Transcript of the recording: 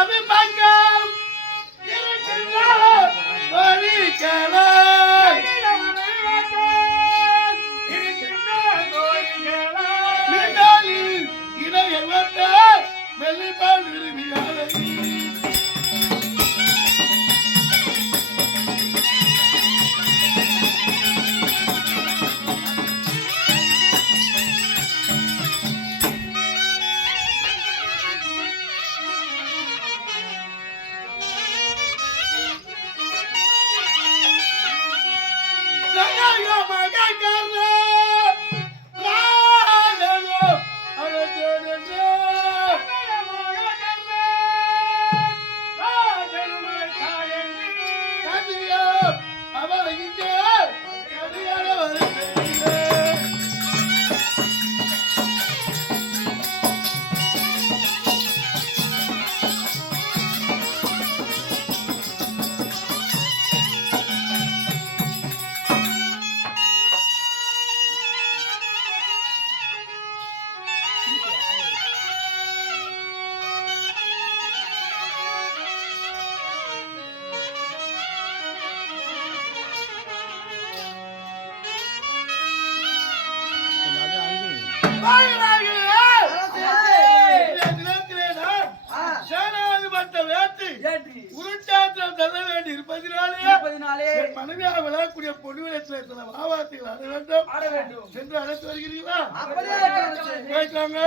love in my God, God, God. மனைவியாக விளையாடக்கூடிய பொண்ணு விளையாட்டுல சில வாவாசிகள் அட வேண்டும்? சென்று அழைத்து வருகிறீர்களா? போயிட்டாங்க.